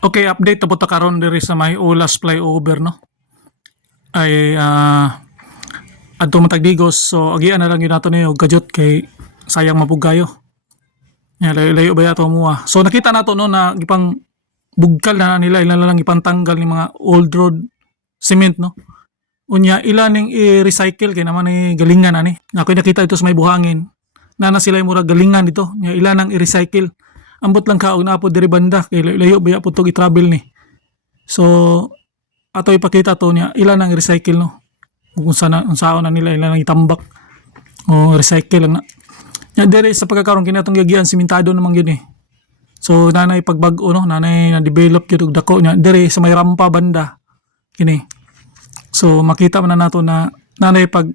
Okay, update ta karon diri sa may Ulas flyover no. Ay adto matag Digos, so agian na lang yun nato niyo gajot kay sayang mapugayo. Ya layo-layo ba yato mo. So nakita nato no na gipang bugkal na nila ilan na lang ipantanggal ni mga old road cement no. Unya ilan ning i-recycle kay naman ni galingan ani. Ako nakita ito sa may buhangin. Na sila yung mura galingan dito. Nya ilan ang i-recycle. Ambot lang kaog na po diri banda kay layo ba po to i-travel ni. So ato ipakita to niya ilan ang i-recycle no. Kung saan na nila ilan ang itambak. O recycle lang na. Nya diri sa pagkakaroon kinatong gagian simentado namang yun eh. So nanay pagbag-o no, nanay na develop gyud og dako nya diri sa may rampa banda kini. So makita man na nato na nanay pag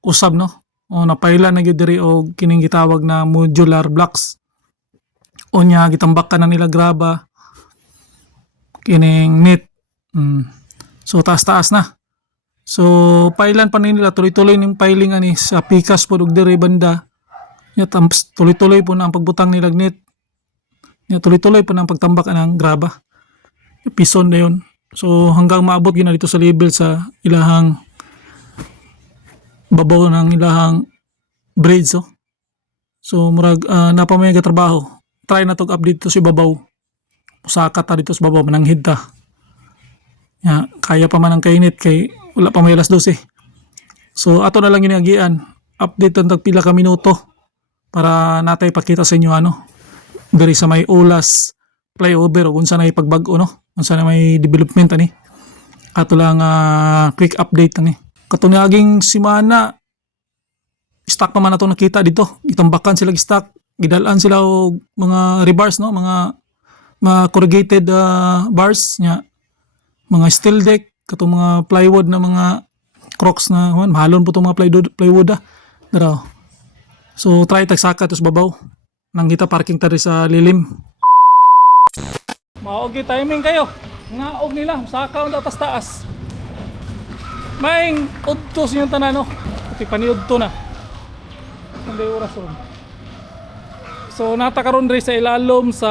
usab no. O napaila na gyud diri og kining gitawag na modular blocks. O nya gitambakan na nila graba kining net. So taas-taas na. So pailan pa nila tuloy-tuloy ning piling ani sa pikas pod og diri banda. Nya tuloy-tuloy po na ang pagbutang nila net. Nya tuloy-tuloy po na ang pagtambak ng graba. Pison na yun. So hanggang maabot gyud na dito sa level sa ilahang babaw ng ilahang bridge oh. So murag napamay nga trabaho. Try na tog update to si babaw. Usaka ta dito sa babaw mananghid ta. Ya, kaya pa man ang kainit kay wala pa may alas 12. So ato na lang ginagian. Update ang tagpila ka minuto para natay pakita sa inyo ano. Diri sa may Ulas flyover o unsa na ipagbag-o no. Unsa na may development ani. Ato lang quick update ani. Katong naging simana stock pa man nato nakita dito. Itambakan sila stock, gidalan sila og mga rebars no, mga corrugated bars nya. Mga steel deck, katong mga plywood na mga crocs na mahalon po itong mga plywood Daraw. So try tagsaka tos babaw. Nang kita parking tari sa lilim. Maogi timing kayo. Ngaog nila, saka ang taas-taas. Maing udtos yung tanan no. Pati paniudto na. Hindi oras ron. So natakaroon rin sa ilalom sa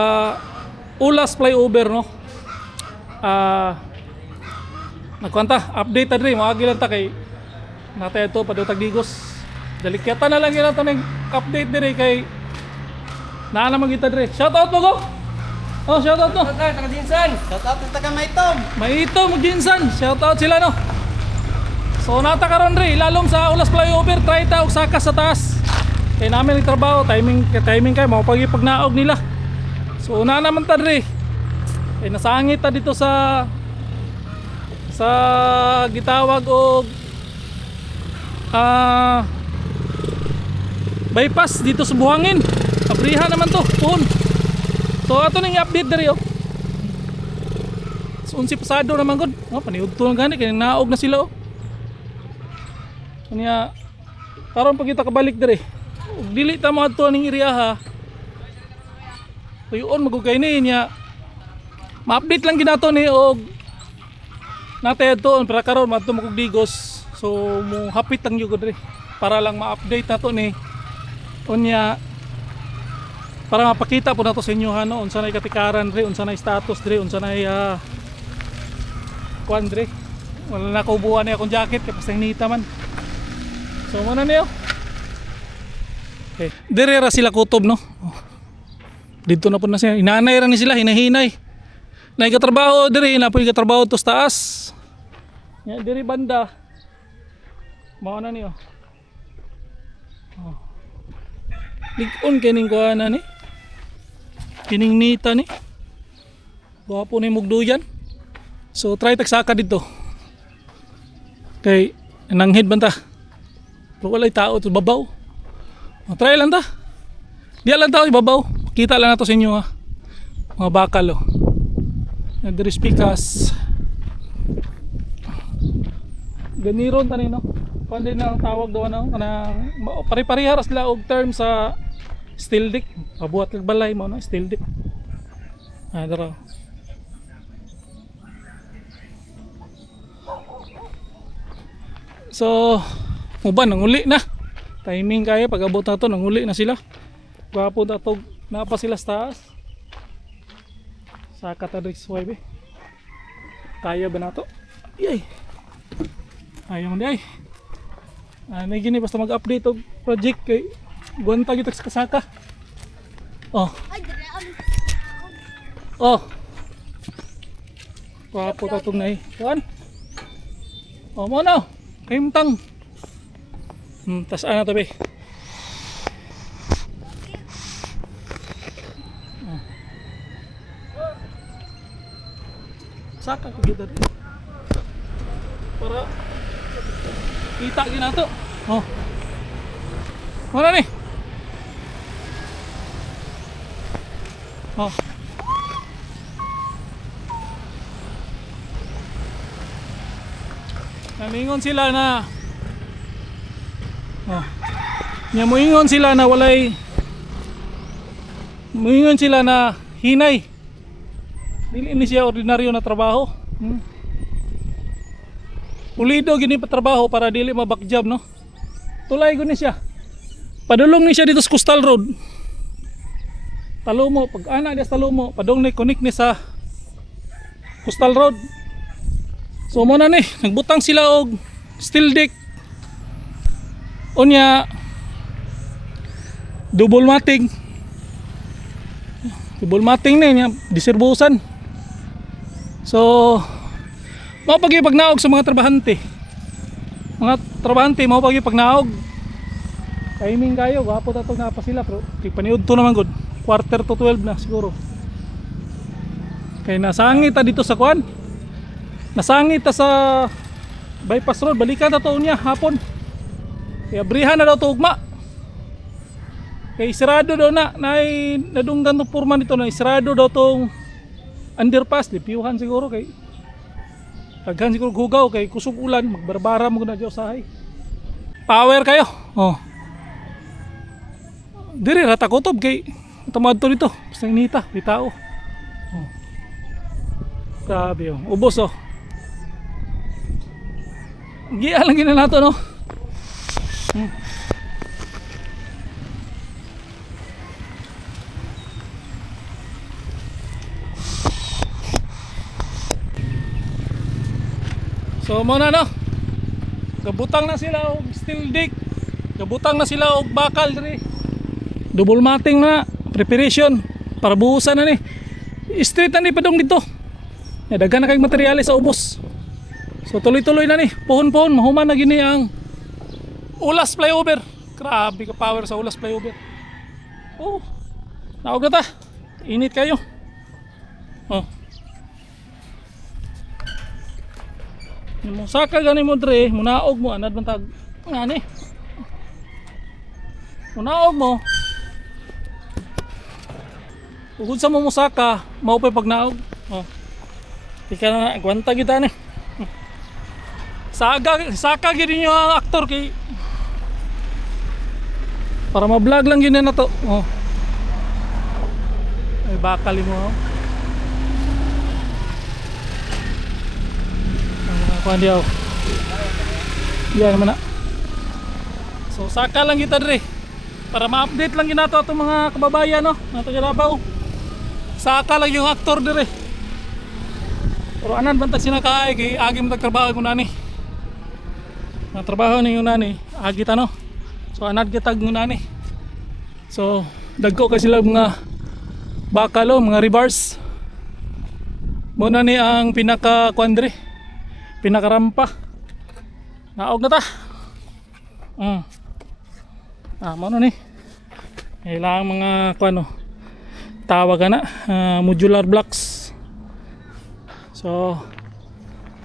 Ulas flyover no. Nagkwanta, update ta diri, maagi lang ta kay natay ito padutag Digos. Dalikyatan na lang yun ito ng update diri kay naa naman kita diri. Shoutout mo ko! Oh, shoutout no! Shoutout taga Jinsan! Shoutout taga Maitom! Maitom, Ginsan! Shoutout sila no! So nata karon diri, lalong sa Ulas flyover, try ta og saka sa taas. Kay namin ang trabaho, timing kay mapag naog nila. So na naman ta diri. Kay nasangit ta dito sa gitawag og bypass dito sa buhangin. Abrihan naman to, puhon. So ato ning update diri oh. So unsi pasado naman gud. Oh, paniudto na gani kay naog na sila oh. Kanya karon pag kita kabalik diri. Ug dili ta mo adto ning area ha. Tuyon magugay ni niya. Ma-update lang ginato ni og natay ito para karon madto mo kog Digos. So mo hapit ang yugod diri para lang ma-update nato ni unya para mapakita po nato sa inyo no unsa nay katikaran diri, unsa nay status diri, unsa nay kuan diri. Wala na ko buwan ni akong jacket kay pasinita man. So mo na niyo. Okay. Diri ra sila kutob no. Dito na po na siya. Inanay ra ni sila, hinahinay. Naigatrabaho diri, napoy gatrabaho to sa taas. Ya diri banda. Mao na niyo. Oh. Ligon kining kuan ni. Kining nita ni. Gwapo ni mugduyan. So try tagsaka dito. Kay nanghid banta. Pero walay tao to babaw. Try lang ta. Di lang ta ibabaw. Kita lang nato sa inyo ha. Mga bakal oh. Diri pikas. Ganiron tani no. Kundi na ang tawag daw ano kanang pare-pareha sila og term sa steel deck. Pabuhat kag balay mo no steel deck. Dara. So, uban nanguli na. Timing kaya pag abot na to nanguli na sila. Gwapo na to, napa sila sa taas. Saka ta diri sa Suwaybe. Kaya ba nato? Yay. Ayaw mo di ay. May gini basta mag-update og project kay guwanta gyud sa kasaka. Oh. Oh. Wapo ta tong nay. Kuan. Oh, mo na. Kaimtang. Tas ana to be. Oh. Saka ko gyud diri. Para kita gyud nato. Oh. Wala ni. Oh. Namingon sila na moingon sila na walay moingon sila na hinay dili ni siya ordinaryo na trabaho. Pulido gini pa trabaho para dili mabakjab no. Tulay guni siya. Padulong ni siya dito sa Coastal Road. Talumo pag ana dia sa Talumo padong ni connect ni sa Coastal Road. So mo na ni, nagbutang sila og steel deck. Unya double matting. Double matting ni niya diserbusan. So mao pag pagnaog sa mga trabahante. Mga trabahante mao pag pagnaog. Timing kayo, gapo ta tong napa sila pero paniud to naman gud. 11:45 na siguro. Kay nasangit ta dito sa kuan. Nasangit ta sa bypass road, balikan ta to niya hapon. Kaya brihan na daw to ugma. Kay sirado daw nay nadunggan to purman dito na sirado daw tong underpass, lipiuhan siguro kay aghan siguro gugaw kay kusog ulan, magbarbara mo na diyo sahay. Power kayo. Oh. Diri rata kutob kay tamad to dito, basta inita, di tao. Oh. Grabe oh, ubos oh. Giya lang gina nato no. So mo na no. Gabutang na sila og steel deck. Gabutang na sila og bakal diri. Double matting na preparation para buhusan na ni. Straight na ni padong dito. Daghan na kay materyales sa ubos. So tuloy-tuloy na ni, puhon-puhon, mahuman na gini ang Ulas Flyover. Grabe ka power sa Ulas Flyover. Oh, naog na ta. Init kayo. Oh. Musaka gani mo dre, munaog mo, anad man tag. Ngani. Munaog mo. Ugod sa mo musaka, mao pay pagnaog. Oh. Ika na gwanta kita ni. Saka gid niyo ang aktor kay para ma-vlog lang gid na to. Oh. Ay bakal mo. Kuan diaw. Yan man na. So saka lang kita dire para ma-update lang ginato atong mga kababayan no, nato Davao. Saka lang yung aktor dire. Pero anan bantag sinakaay kay agi mo tagtrabaho ko nani. Ang trabaho ni nani, agi ta no. So anad gitag nani. So dagko ka sila mga bakalo, mga rebars. Mo na ni ang pinaka kuandre. Pinakarampa. Naog na ta. Mo na ni. Kailangan mga kuano. Tawag na modular blocks. So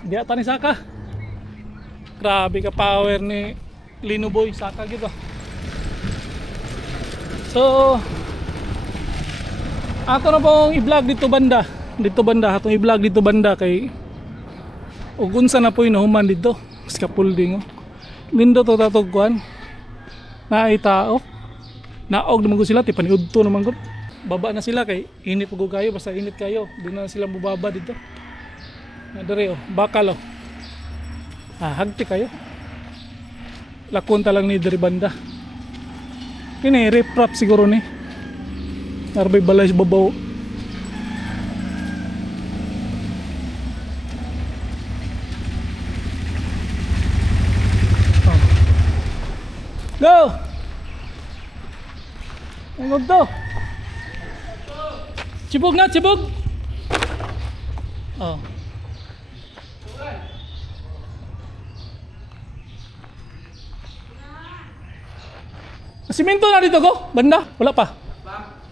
di ata ni saka. Grabe ka power ni Lino Boy, saka gitu. So ato na pong i-vlog dito banda atong i-vlog dito banda kay ug unsa na po inahuman dito scaffolding oh. Lindo to tatog kuan naay tao naog naman ko sila ti paniudto naman ko baba na sila kay init pug kayo basta init kayo di na sila mubaba dito na dire oh bakal oh. Hagti kayo. Lakunta lang ni dari banda. Kini rip-rap siguro ni. Narbay balay sa babaw. Go! Tungod to. Chibog na, chibog. Oh. Siminto na dito ko? Banda? Wala pa.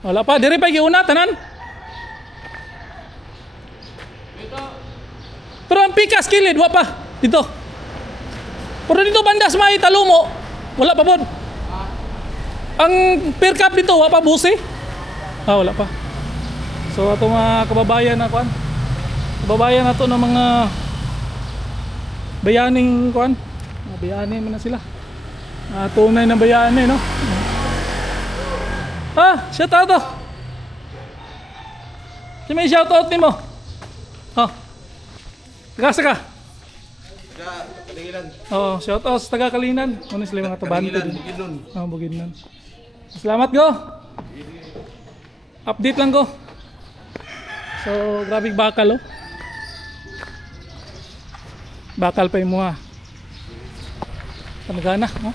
Wala pa. Dire pa giuna tanan. Pero ang pikas kilid wa pa dito. Pero dito banda sa may talumo. Wala pa pod. Ang per cap dito wa pa busi. Wala pa. So ato mga kababayan na kuan. Kababayan nato ng mga bayaning kuan. Mga bayani man na sila. Tunay na bayani no. Shout out to. Si may shout out nimo. Gasa ka. Kalilan. Shout out sa taga Kalinan. Honestly mga tabante. Bukidnon. Bukidnon. Salamat go. Update lang go. So, grabe bakal oh. Bakal pa yung mga panagana, no?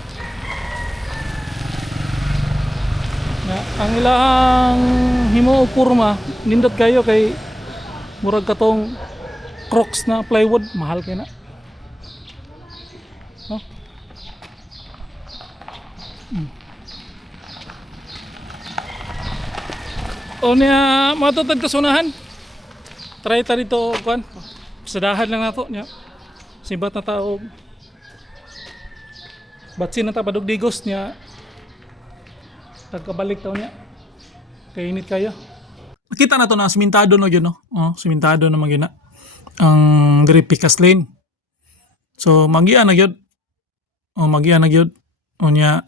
Ang ilang himo kurma nindot kayo kay murag katong Crocs na plywood, mahal kay na. No? O niya matutad kasunahan. Try ta dito kuan. Sadahan lang nato niya. Sibat na tao. Batsin na ta padugdigos niya. Tagkabalik taon niya. Kainit kayo. Nakita na to na simentado no yun no. Simentado na magina. Ang diri Picas Lane. So magian na gyud. Magian na gyud. Unya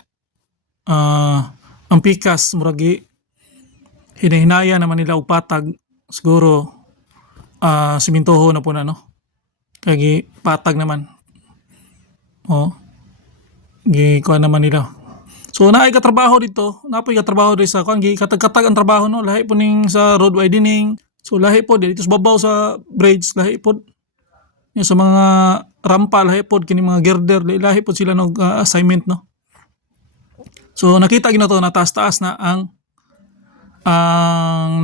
ang Picas muragi hinahinaya naman nila og patag siguro simentoho na po na no. Kaya patag naman. Gi kuan naman nila. So naay ka trabaho dito, napoy ka trabaho dito sa kuan katag-katag ang trabaho no, lahi po ning sa road widening. So lahi po dito sa babaw sa bridge lahi po. Yung sa mga rampa lahi po kini mga girder lahi po sila no assignment no. So nakita gina to na taas-taas na ang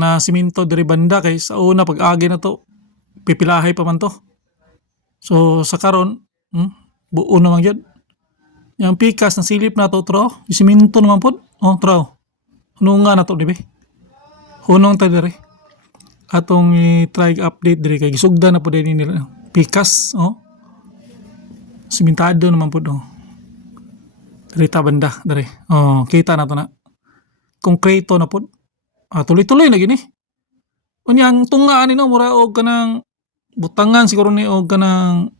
na siminto diri banda kay sa una pag-agi na to pipilahay pa man to. So sa karon buo naman gyud. Yang Picas na silip na to tro, siminto naman pod. Tro. Hunungan na to dibe. Hunong ta diri. Atong i-try update diri kay gisugda na pod din nila. Picas, Simentado naman pod. Diri ta banda diri. Kita na to na. Konkreto na pod. Tuloy-tuloy na gini. Unyang tungaan ni no mura og kanang butangan siguro ni og kanang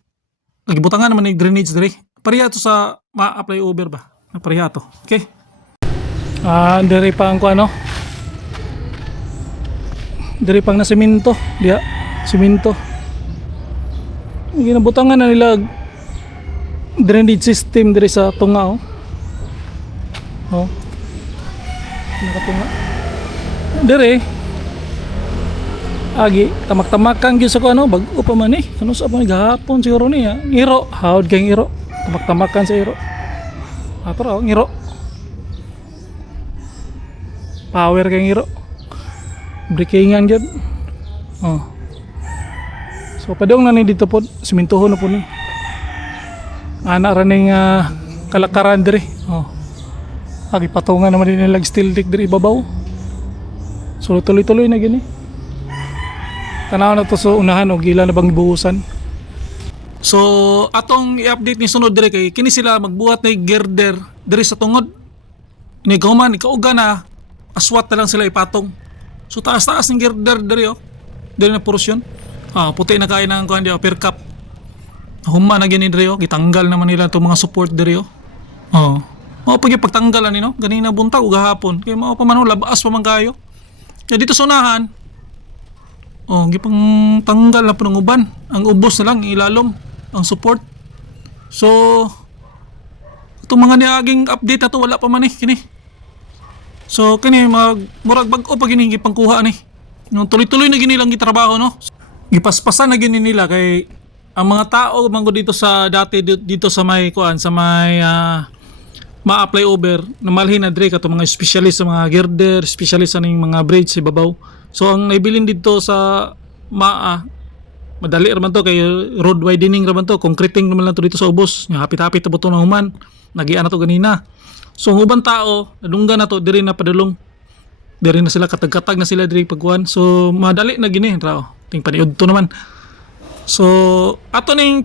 lagi butangan naman ni drainage diri. Pareha to sa ma-apply over ba? Pareha to. Okay. Diri pa ang ano? Diri pang na semento, diha. Semento. Ginabutangan na nila drainage system diri sa tunga Nakatunga. Diri agi tamak-tamakan gyud sa ano bag-o pa man ano sa man gahapon siguro ni iro hawd kay iro tamak-tamakan sa iro pero ngiro power kay iro breakingan gyud so padong na ni dito pod simentohon na po ni ana ra ning kalakaran diri agi patungan naman din nilag steel deck diri ibabaw so tuloy-tuloy na gini tanaw na to sa unahan o gila na bang ibuhusan. So atong i-update ni sunod dire kay kini sila magbuhat na girder dire sa tungod ni guman ikauga na aswat na lang sila ipatong. So taas-taas ng girder dire dire na portion. Puti na kaya nang kuan di per cap. Humma na gini dire gitanggal naman nila to mga support dire pag pagtanggalan ni no ganina buntag ug gahapon kay mao pa man labas pa man kayo. Kaya dito sa unahan gipang tanggal na po ng uban. Ang ubos na lang ilalom ang support. So itong mga niaging update na to wala pa man kini. So kini murag bag-o pa gini gipangkuha ni. Tuloy-tuloy na gini lang gitrabaho no. Gipaspasan na gini nila kay ang mga tao manggo dito sa dati dito sa may kuan sa may ma-apply over namalhin na dire kato mga specialist sa mga girder, specialist sa ning mga bridge sa ibabaw. So ang naibilin dito sa maa madali raman to kay road widening raman to, concreting naman lang to dito sa ubos. Nga hapit-hapit ta buto na human. Nagian na to ganina. So ang ubang tao nadunggan na to diri na padulong. Diri na sila katag-katag na sila diri pagkuan. So madali na gini rao. Ting paniud to naman. So ato ning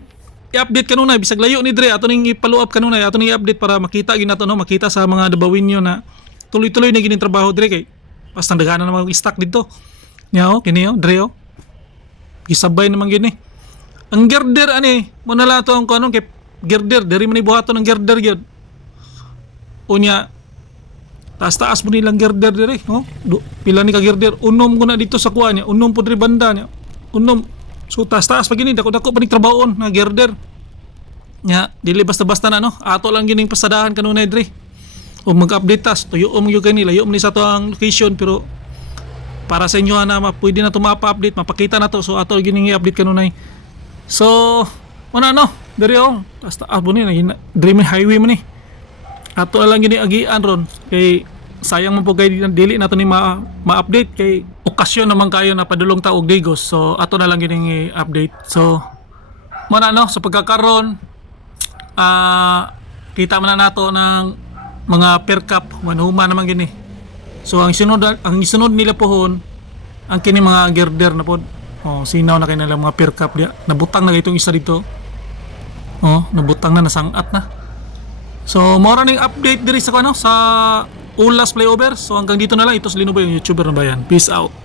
i-update kanunay bisag layo ni Dre, ato ning i-follow up kanunay, ato ning i-update para makita gid nato no, makita sa mga Dabawinyo na tuloy-tuloy na gini trabaho Dre kay basta daghanan na mga stock dito. Nya o kini o Dre o. Gisabay naman gini. Ang girder ani, mo na lang to ang kanon kay girder, diri man ibuhaton ng girder gyud. Unya taas-taas mo nilang girder diri, no? Pila ni ka girder, unom ko na dito sa kuha niya, unom po diri banda niya. Unom. So taas-taas pa gini, dako-dako pa ni trabahoon na girder. Nya, dili basta-basta na no. Ato lang gining pasadahan kanunay diri. O mag-update tas, tuyo mo gyud kani, layo mo ni sa to ang location pero para sa inyo na pwede na to mapa-update, mapakita na to. So ato gining i-update kanunay. So, ano no, diri oh, taas-taas mo ni Dream Highway mo ni. Ato lang gini agian ron kay sayang man po kay dili nato ni ma-update kay okasyon naman kayo na padulong ta og Digos. So ato na lang gini i-update. So mana no sa pagkakaron kita man na nato ng mga per cap manhuma naman gini. So ang sunod nila pohon ang kini mga girder na pod. Oh, sinaw na kay nila mga per cap dia. Nabutang na itong isa dito. Oh, nabutang na nasangat na. So, mora ning update diri sa sa Ulas Flyover. So, hanggang dito na lang. Ito si Lino Boy, yung YouTuber na bayan. Peace out.